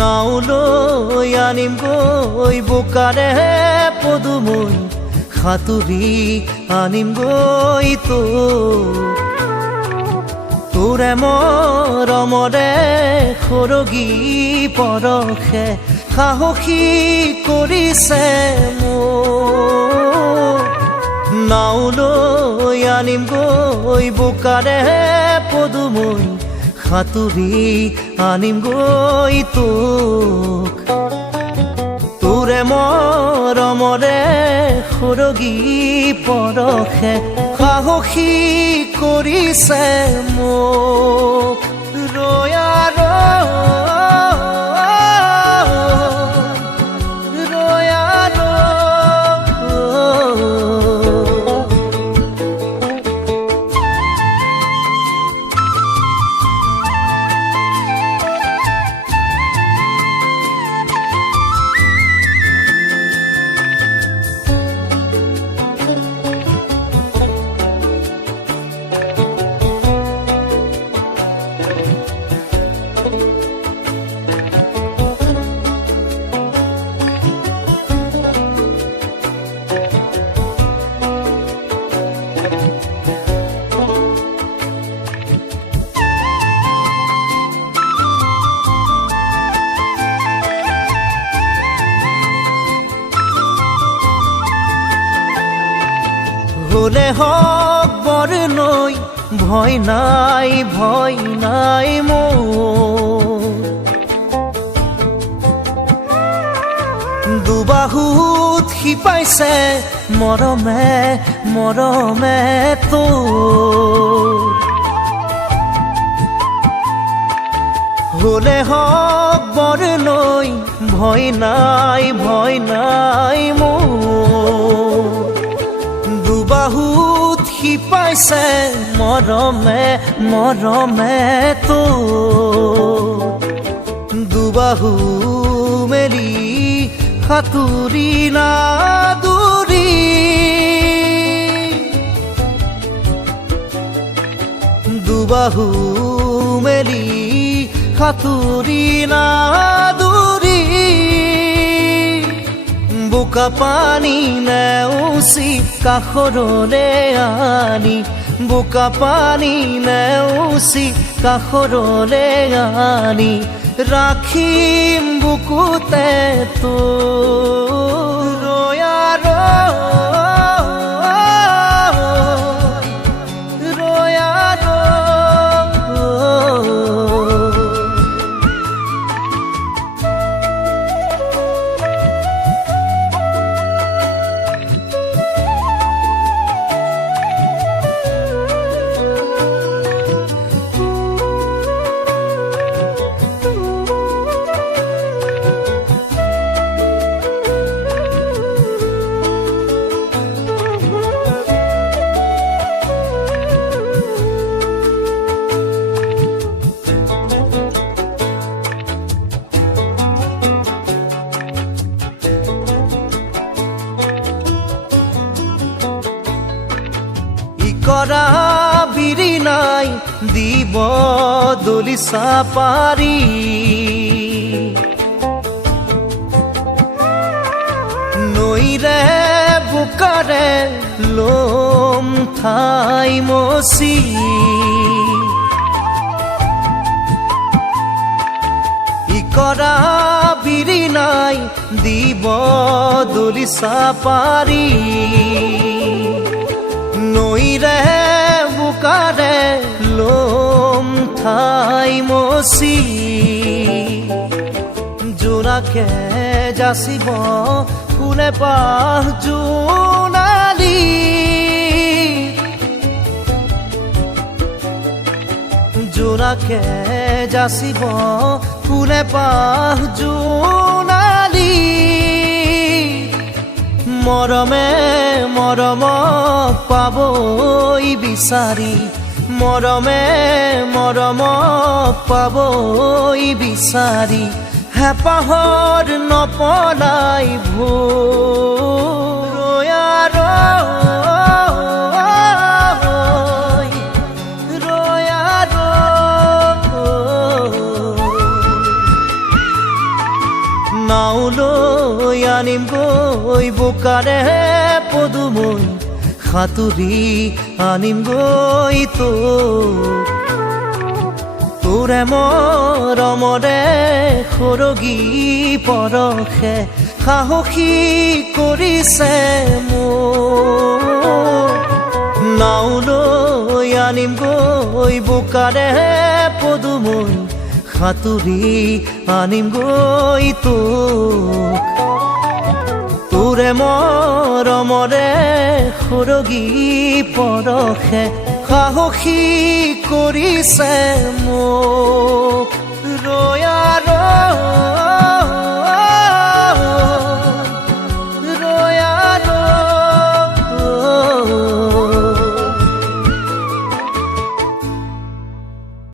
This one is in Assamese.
নাও লৈ আনিম গৈ বোকাৰে পদুমৈ সাঁতুৰি আনিম গৈ তোৰে মৰমৰে সৰগী পৰশে সাহসী কৰিছে মোক নাও লৈ আনিম গৈ বোকাৰে পদুমৈ সাঁতুৰি আনিম গৈ তোৰে মৰমৰে সৰগী পৰশে সাহসী কৰিছে মোক ৰয়া হলে হক বৰ নৈ ভয় নাই মোৰ দুবাহুত শিপাইছে মৰমে তোৰ হলে হক বৰ নৈ ভয় নাই মোৰ দুবাহুত শিপাইছে মৰমে তোৰ দুবাহু মেলি সাঁতুৰি নাদুৰি দুবাহু মেলি সাঁতুৰি নাদুৰি বোকা পানী নেওচি কাষৰলে আনি বোকা পানী নেওচি কাষৰলে আনি ৰাখিম বুকুতে তোৰ ৰয়া কৰা বিৰি নাই দিব দলিচা পাৰি নৈৰে বোকাৰে লম ঠাই মচি কৰা বিৰি নাই দিব দলিচা পাৰি নৈৰে বোকাৰে লম ঠাই মচি জোনাকে যাচিব ফুলে পাহ জোনালী জোনাকে যাচিব ফুলে পাহ জোনালী মৰমক পাবই বিচাৰি মৰমক পাবই বিচাৰি হেঁপাহৰ নপলাই ভোৰ আনিম গৈ বোকাৰে পদুমৈ সাঁতুৰি আনিম গৈ তোৰে মৰমৰে সৰগী পৰশে সাহসী কৰিছে মোক নাওলৈ আনিম গৈ বোকাৰে পদুমৈ সাঁতুৰি আনিম গৈ তোৰে মৰমৰে সৰগী পৰশে সাহসী কৰিছে মোক ৰৈ